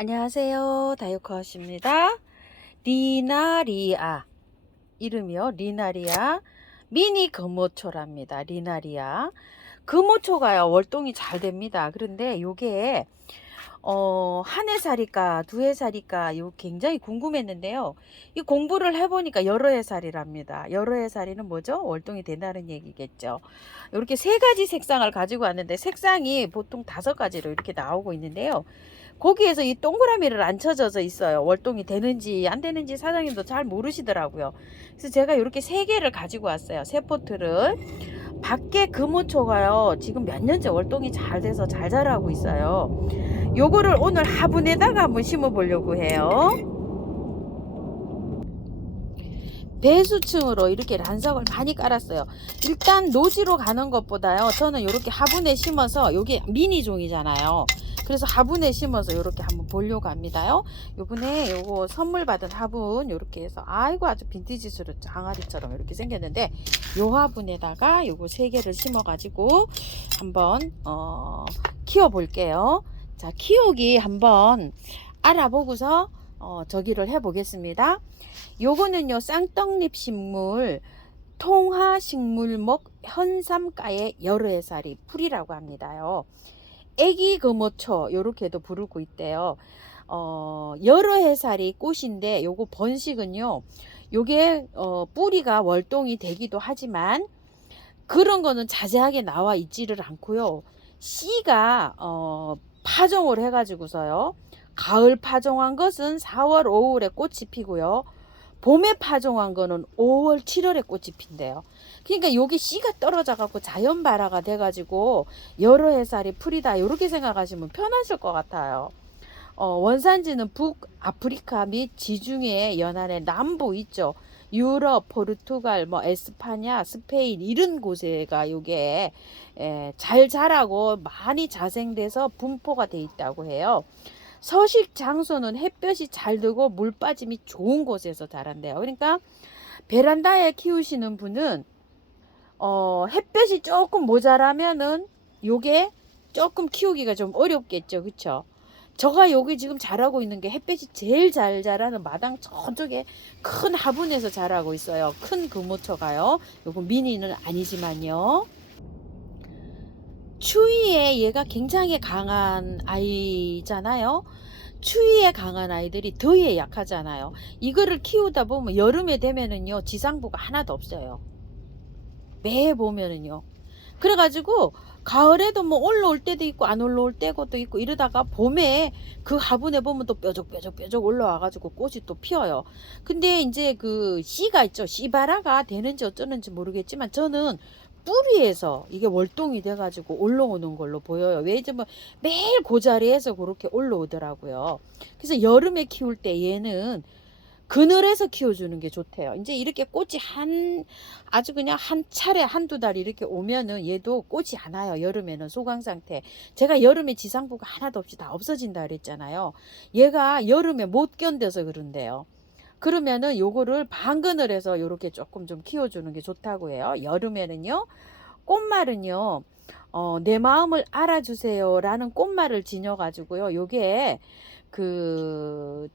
안녕하세요. 다이어커스입니다. 리나리아 이름이요. 리나리아 미니 금호초랍니다. 리나리아 금호초가요 월동이 잘 됩니다. 그런데 요게 한 해 살일까 두 해 살일까 요 굉장히 궁금했는데요. 이 공부를 해보니까 여러 해 살이랍니다. 여러 해 살이는 뭐죠? 월동이 된다는 얘기겠죠. 이렇게 세 가지 색상을 가지고 왔는데 색상이 보통 5가지로 이렇게 나오고 있는데요. 거기에서 이 동그라미를 안 쳐져서 있어요. 월동이 되는지 안 되는지 사장님도 잘 모르시더라고요. 그래서 제가 이렇게 3개를 가지고 왔어요. 세 포트를. 밖에 금호초가요. 지금 몇 년째 월동이 잘 돼서 잘 자라고 있어요. 요거를 오늘 화분에다가 한번 심어 보려고 해요. 배수층으로 이렇게 란석을 많이 깔았어요. 일단 노지로 가는 것보다요. 저는 이렇게 화분에 심어서 요게 미니 종이잖아요. 그래서 화분에 심어서 이렇게 한번 보려고 합니다요. 요번에 요거 선물 받은 화분 이렇게 해서 아이고 아주 빈티지스러운 항아리처럼 이렇게 생겼는데 요 화분에다가 요거 3개를 심어 가지고 한번 키워 볼게요. 자, 키우기 한번 알아보고서 저기를 해 보겠습니다. 요거는요 쌍떡잎 식물 통화식물목 현삼가의 여러해살이 풀이라고 합니다요. 애기 금호초 요렇게도 부르고 있대요. 여러해살이 꽃인데 요거 번식은요 요게 뿌리가 월동이 되기도 하지만 그런 거는 자세하게 나와 있지를 않고요. 씨가 파종을 해 가지고서요 가을 파종한 것은 4월 5월에 꽃이 피고요 봄에 파종한 거는 5월 7월에 꽃이 핀대요. 그러니까 여기 씨가 떨어져 갖고 자연 발화가 돼 가지고 여러 해살이 풀이다 이렇게 생각하시면 편하실 것 같아요. 원산지는 북아프리카 및 지중해 연안의 남부 있죠. 유럽, 포르투갈, 뭐 에스파냐, 스페인 이런 곳에가 요게 잘 자라고 많이 자생돼서 분포가 돼 있다고 해요. 서식 장소는 햇볕이 잘 들고 물 빠짐이 좋은 곳에서 자란대요. 그러니까 베란다에 키우시는 분은 햇볕이 조금 모자라면은 요게 조금 키우기가 좀 어렵겠죠. 그쵸? 저가 여기 지금 자라고 있는 게 햇볕이 제일 잘 자라는 마당 저쪽에 큰 화분에서 자라고 있어요. 큰 금호초가요. 요거 미니는 아니지만요. 추위에 얘가 굉장히 강한 아이잖아요. 추위에 강한 아이들이 더위에 약하잖아요. 이거를 키우다 보면 여름에 되면은요 지상부가 하나도 없어요. 매 보면은요. 그래가지고 가을에도 뭐 올라올 때도 있고 안 올라올 때도 있고 이러다가 봄에 그 화분에 보면 또 뾰족뾰족 올라와가지고 꽃이 또 피어요. 근데 이제 그 씨가 있죠. 씨바라가 되는지 어쩌는지 모르겠지만 저는 뿌리에서 이게 월동이 돼가지고 올라오는 걸로 보여요. 왜냐면 매일 그 자리에서 그렇게 올라오더라고요. 그래서 여름에 키울 때 얘는 그늘에서 키워주는 게 좋대요. 이제 이렇게 꽃이 아주 그냥 한 차례 한두 달 이렇게 오면은 얘도 꽃이 안 와요. 여름에는 소강 상태. 제가 여름에 지상부가 하나도 없이 다 없어진다 그랬잖아요. 얘가 여름에 못 견뎌서 그런데요. 그러면은 요거를 반그늘에서 요렇게 조금 좀 키워주는 게 좋다고 해요. 여름에는요. 꽃말은요. 내 마음을 알아주세요 라는 꽃말을 지녀가지고요. 요게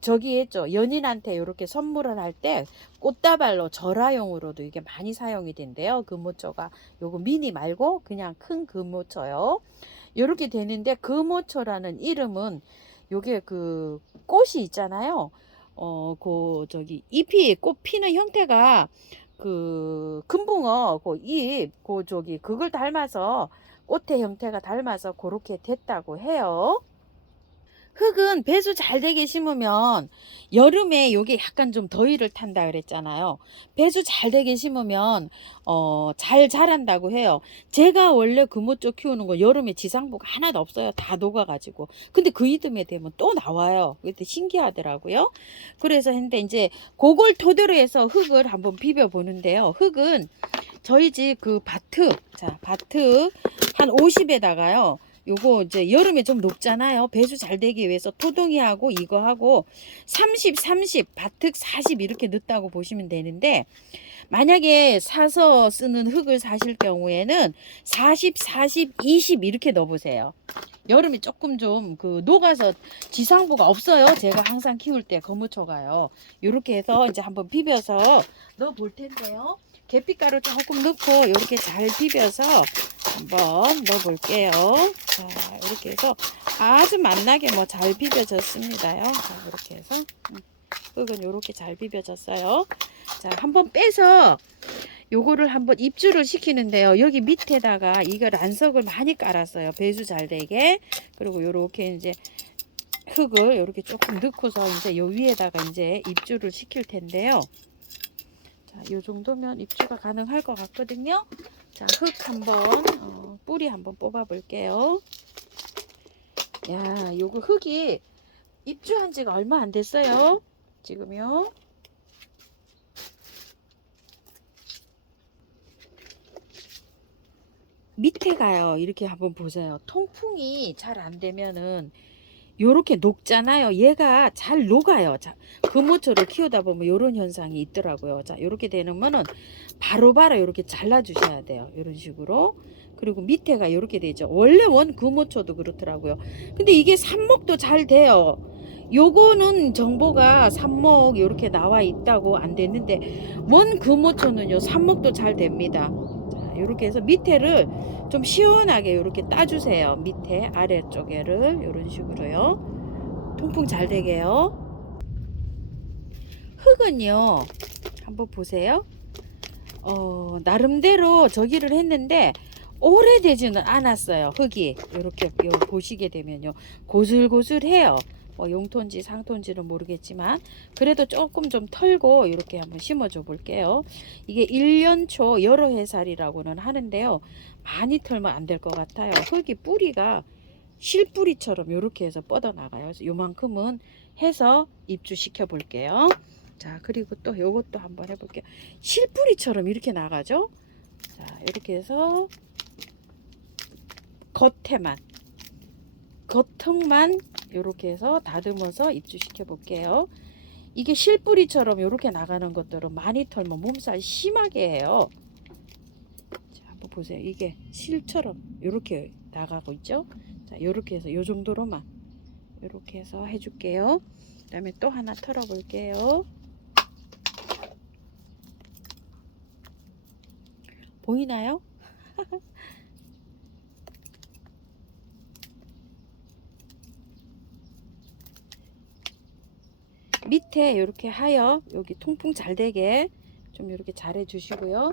저기 했죠. 연인한테 이렇게 선물을 할 때 꽃다발로 절화용으로도 이게 많이 사용이 된대요. 금호초가 요거 미니 말고 그냥 큰 금호초요. 이렇게 되는데 금호초라는 이름은 요게 그 꽃이 있잖아요. 저기 잎이 꽃 피는 형태가 그 금붕어 그걸 닮아서 꽃의 형태가 닮아서 그렇게 됐다고 해요. 흙은 배수 잘 되게 심으면 여름에 요게 약간 좀 더위를 탄다 그랬잖아요. 배수 잘 되게 심으면 잘 자란다고 해요. 제가 원래 금호쪽 키우는 거 여름에 지상부가 하나도 없어요. 다 녹아가지고. 근데 그 이듬해 되면 또 나와요. 그때 신기하더라고요. 그래서 했는데 이제 그걸 토대로 해서 흙을 한번 비벼 보는데요. 흙은 저희 집 그 밭흙 한 50에다가요. 요거 이제 여름에 좀 녹잖아요. 배수 잘 되기 위해서 토동이하고 이거하고 30, 30, 바특 40 이렇게 넣었다고 보시면 되는데, 만약에 사서 쓰는 흙을 사실 경우에는 40, 40, 20 이렇게 넣어보세요. 여름에 조금 좀 그 녹아서 지상부가 없어요. 제가 항상 키울 때 거무초가요. 이렇게 해서 이제 한번 비벼서 넣어 볼 텐데요. 계피가루 조금 넣고 이렇게 잘 비벼서 한번 넣어 볼게요. 자, 이렇게 해서 아주 맛나게 뭐 잘 비벼졌습니다요. 자, 이렇게 해서 흙은 이렇게 잘 비벼졌어요. 자, 한번 빼서 요거를 한번 입주를 시키는데요. 여기 밑에다가 이거 란석을 많이 깔았어요. 배수 잘 되게. 그리고 요렇게 이제 흙을 요렇게 조금 넣고서 이제 요 위에다가 이제 입주를 시킬 텐데요. 자, 요 정도면 입주가 가능할 것 같거든요. 자, 흙 한번 뿌리 한번 뽑아 볼게요. 야, 요거 흙이 입주한 지가 얼마 안 됐어요. 지금요. 밑에 가요. 이렇게 한번 보세요. 통풍이 잘 안 되면은 요렇게 녹잖아요. 얘가 잘 녹아요. 자, 금호초를 키우다 보면 요런 현상이 있더라고요. 자, 요렇게 되면은 바로바로 요렇게 잘라 주셔야 돼요. 요런 식으로. 그리고 밑에가 요렇게 되죠. 원래 원 금호초도 그렇더라고요. 근데 이게 삽목도 잘 돼요. 요거는 정보가 삽목 요렇게 나와 있다고 안 됐는데, 원 금호초는요 삽목도 잘 됩니다. 자, 요렇게 해서 밑에를 좀 시원하게 요렇게 따주세요. 밑에 아래쪽에를 요런 식으로요. 통풍 잘 되게요. 흙은요 한번 보세요. 나름대로 저기를 했는데 오래되지는 않았어요. 흙이 이렇게 보시게 되면요 고슬고슬해요. 뭐 용토인지 상토인지는 모르겠지만 그래도 조금 좀 털고 이렇게 한번 심어줘 볼게요. 이게 1년초 여러 해살이라고는 하는데요, 많이 털면 안 될 것 같아요. 흙이 뿌리가 실뿌리처럼 이렇게 해서 뻗어 나가요. 그래서 요만큼은 해서 입주시켜 볼게요. 자, 그리고 또 요것도 한번 해볼게요. 실뿌리처럼 이렇게 나가죠. 자, 이렇게 해서 겉흙만 이렇게 해서 다듬어서 입주시켜 볼게요. 이게 실뿌리처럼 이렇게 나가는 것들은 많이 털면 몸살 심하게 해요. 자, 한번 보세요. 이게 실처럼 이렇게 나가고 있죠. 자, 이렇게 해서 이 정도로만 이렇게 해서 해줄게요. 그 다음에 또 하나 털어 볼게요. 보이나요? 밑에 이렇게 하여 여기 통풍 잘 되게 좀 이렇게 잘 해주시고요.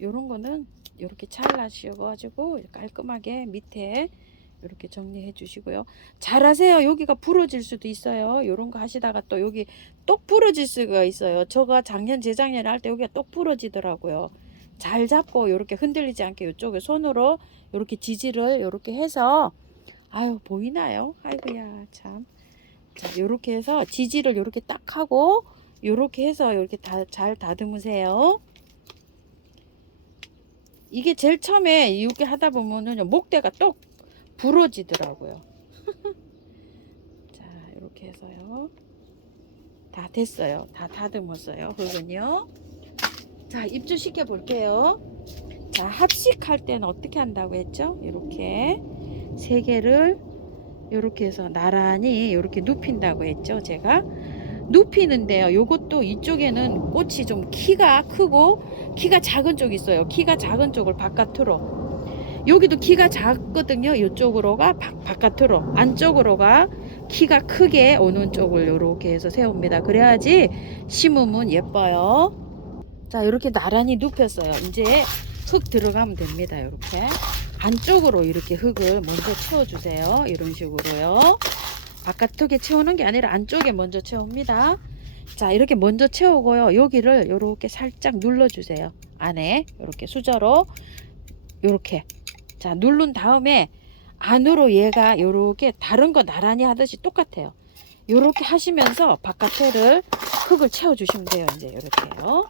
요런 거는 이렇게 잘라셔가지고 깔끔하게 밑에 이렇게 정리해 주시고요. 잘하세요. 여기가 부러질 수도 있어요. 요런 거 하시다가 또 여기 똑 부러질 수가 있어요. 제가 작년 재작년에 할 때 여기가 똑 부러지더라고요. 잘 잡고 이렇게 흔들리지 않게 이쪽에 손으로 이렇게 지지를 이렇게 해서, 아유 보이나요? 아이고야 참. 자, 요렇게 해서 지지를 요렇게 딱 하고 요렇게 해서 이렇게 잘 다듬으세요. 이게 제일 처음에 이렇게 하다 보면은 목대가 똑 부러지더라고요. 자, 이렇게 해서요. 다 됐어요. 다 다듬었어요. 흙은요. 자, 입주시켜 볼게요. 자, 합식할 때는 어떻게 한다고 했죠? 이렇게 세 개를 이렇게 해서 나란히 이렇게 눕힌다고 했죠. 제가 눕히는데요, 요것도 이쪽에는 꽃이 좀 키가 크고 키가 작은 쪽이 있어요. 키가 작은 쪽을 바깥으로, 여기도 키가 작거든요. 이쪽으로가 바깥으로, 안쪽으로가 키가 크게 오는 쪽을 이렇게 해서 세웁니다. 그래야지 심으면 예뻐요. 자, 이렇게 나란히 눕혔어요. 이제 흙 들어가면 됩니다. 이렇게 안쪽으로 이렇게 흙을 먼저 채워주세요. 이런 식으로요. 바깥쪽에 채우는 게 아니라 안쪽에 먼저 채웁니다. 자, 이렇게 먼저 채우고요. 여기를 이렇게 살짝 눌러주세요. 안에 이렇게 수저로 이렇게, 자, 누른 다음에 안으로 얘가 이렇게 다른 거 나란히 하듯이 똑같아요. 이렇게 하시면서 바깥에를 흙을 채워주시면 돼요. 이제 이렇게요.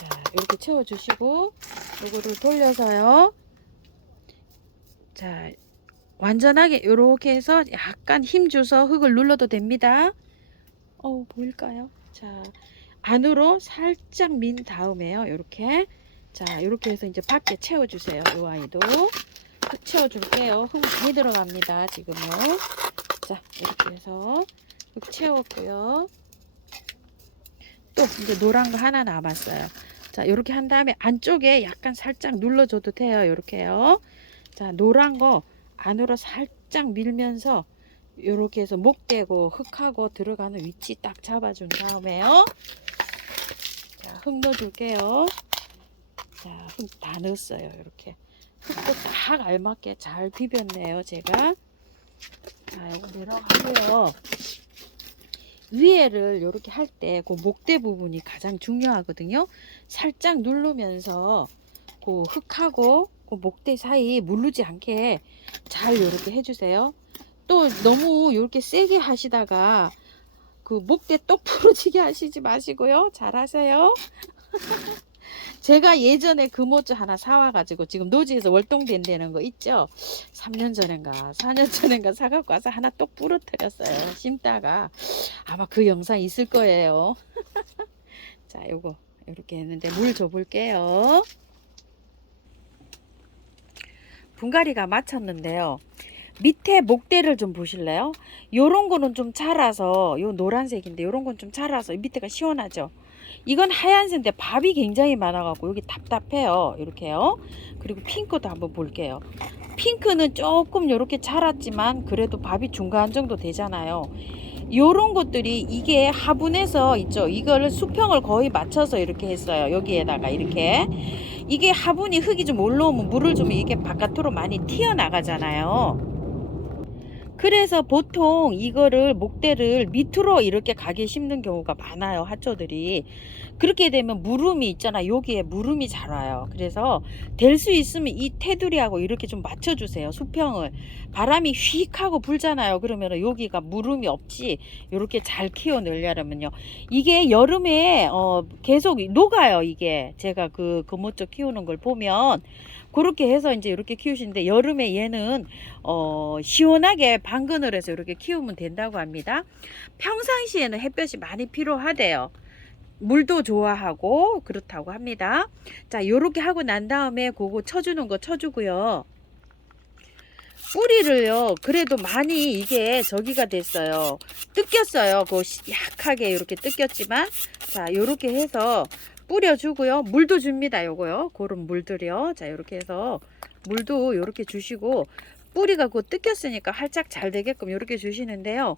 자, 이렇게 채워주시고 요거를 돌려서요. 자, 완전하게 이렇게 해서 약간 힘 줘서 흙을 눌러도 됩니다. 보일까요? 자, 안으로 살짝 민 다음에요. 이렇게. 자, 이렇게 해서 이제 밖에 채워주세요. 이 아이도. 흙 채워줄게요. 흙 많이 들어갑니다. 지금은. 자, 이렇게 해서 흙 채웠고요. 또 이제 노란 거 하나 남았어요. 자, 이렇게 한 다음에 안쪽에 약간 살짝 눌러줘도 돼요. 이렇게요. 자, 노란 거 안으로 살짝 밀면서 이렇게 해서 목대고 흙하고 들어가는 위치 딱 잡아준 다음에요. 자, 흙 넣어줄게요. 자, 흙 다 넣었어요. 이렇게 흙도 딱 알맞게 잘 비볐네요. 제가. 자, 이거 내려가고요. 위에를 이렇게 할 때 그 목대 부분이 가장 중요하거든요. 살짝 누르면서 그 흙하고 그 목대 사이 물르지 않게 잘 이렇게 해주세요. 또 너무 이렇게 세게 하시다가 그 목대 똑 부러지게 하시지 마시고요. 잘 하세요. 제가 예전에 금오주 하나 사와가지고 지금 노지에서 월동된다는 거 있죠. 3년 전인가 4년 전인가 사갖고 와서 하나 똑 부러뜨렸어요. 심다가 아마 그 영상 있을 거예요. 자, 요거 이렇게 했는데 물 줘볼게요. 분갈이가 마쳤는데요. 밑에 목대를 좀 보실래요? 요런 거는 좀 자라서, 요 노란색인데 요런 건 좀 자라서 밑에가 시원하죠. 이건 하얀색인데 밥이 굉장히 많아갖고 여기 답답해요. 이렇게요. 그리고 핑크도 한번 볼게요. 핑크는 조금 이렇게 자랐지만 그래도 밥이 중간 정도 되잖아요. 요런 것들이 이게 화분에서 있죠. 이거를 수평을 거의 맞춰서 이렇게 했어요. 여기에다가 이렇게. 이게 화분이 흙이 좀 올라오면 물을 주면 이게 바깥으로 많이 튀어나가잖아요. 그래서 보통 이거를 목대를 밑으로 이렇게 가게 심는 경우가 많아요. 하초들이. 그렇게 되면 물음이 있잖아. 여기에 물음이 잘 와요. 그래서 될 수 있으면 이 테두리하고 이렇게 좀 맞춰주세요. 수평을. 바람이 휙 하고 불잖아요. 그러면 여기가 물음이 없이 이렇게 잘 키워내려면요. 이게 여름에 계속 녹아요. 이게 제가 그 금오초 키우는 걸 보면 그렇게 해서 이제 이렇게 키우시는데 여름에 얘는 시원하게 방근을 해서 이렇게 키우면 된다고 합니다. 평상시에는 햇볕이 많이 필요하대요. 물도 좋아하고 그렇다고 합니다. 자, 요렇게 하고 난 다음에 그거 쳐주는 거 쳐주고요. 뿌리를요, 그래도 많이 이게 저기가 됐어요. 뜯겼어요. 그 약하게 이렇게 뜯겼지만, 자, 요렇게 해서 뿌려주고요. 물도 줍니다. 요거요. 그런 물들이요. 자, 요렇게 해서 물도 요렇게 주시고, 뿌리가 그 뜯겼으니까 활짝 잘 되게끔 요렇게 주시는데요.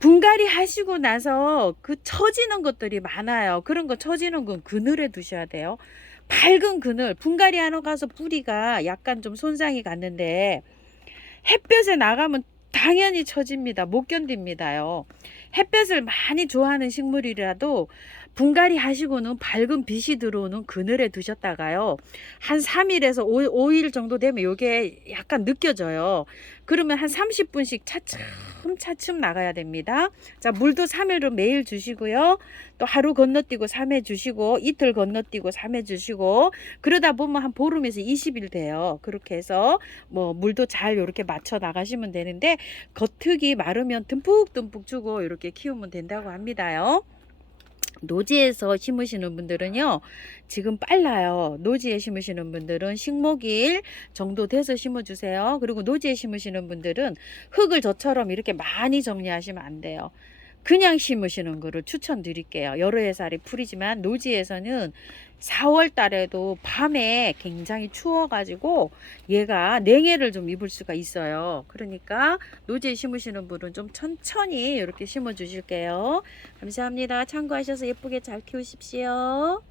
분갈이 하시고 나서 그 처지는 것들이 많아요. 그런 거 처지는 건 그늘에 두셔야 돼요. 밝은 그늘, 분갈이 하러 가서 뿌리가 약간 좀 손상이 갔는데 햇볕에 나가면 당연히 처집니다. 못 견딥니다요. 햇볕을 많이 좋아하는 식물이라도 분갈이 하시고는 밝은 빛이 들어오는 그늘에 두셨다가요. 한 3일에서 5일 정도 되면 이게 약간 느껴져요. 그러면 한 30분씩 차츰 나가야 됩니다. 자, 물도 3일은 매일 주시고요. 또 하루 건너뛰고 3회 주시고 이틀 건너뛰고 3회 주시고 그러다 보면 한 보름에서 20일 돼요. 그렇게 해서 뭐 물도 잘 이렇게 맞춰 나가시면 되는데 겉흙이 마르면 듬뿍듬뿍 주고 이렇게 키우면 된다고 합니다요. 노지에서 심으시는 분들은요 지금 빨라요. 노지에 심으시는 분들은 식목일 정도 돼서 심어 주세요. 그리고 노지에 심으시는 분들은 흙을 저처럼 이렇게 많이 정리하시면 안 돼요. 그냥 심으시는 거를 추천드릴게요. 여러 해살이 풀이지만 노지에서는 4월 달에도 밤에 굉장히 추워가지고 얘가 냉해를 좀 입을 수가 있어요. 그러니까 노지에 심으시는 분은 좀 천천히 이렇게 심어 주실게요. 감사합니다. 참고하셔서 예쁘게 잘 키우십시오.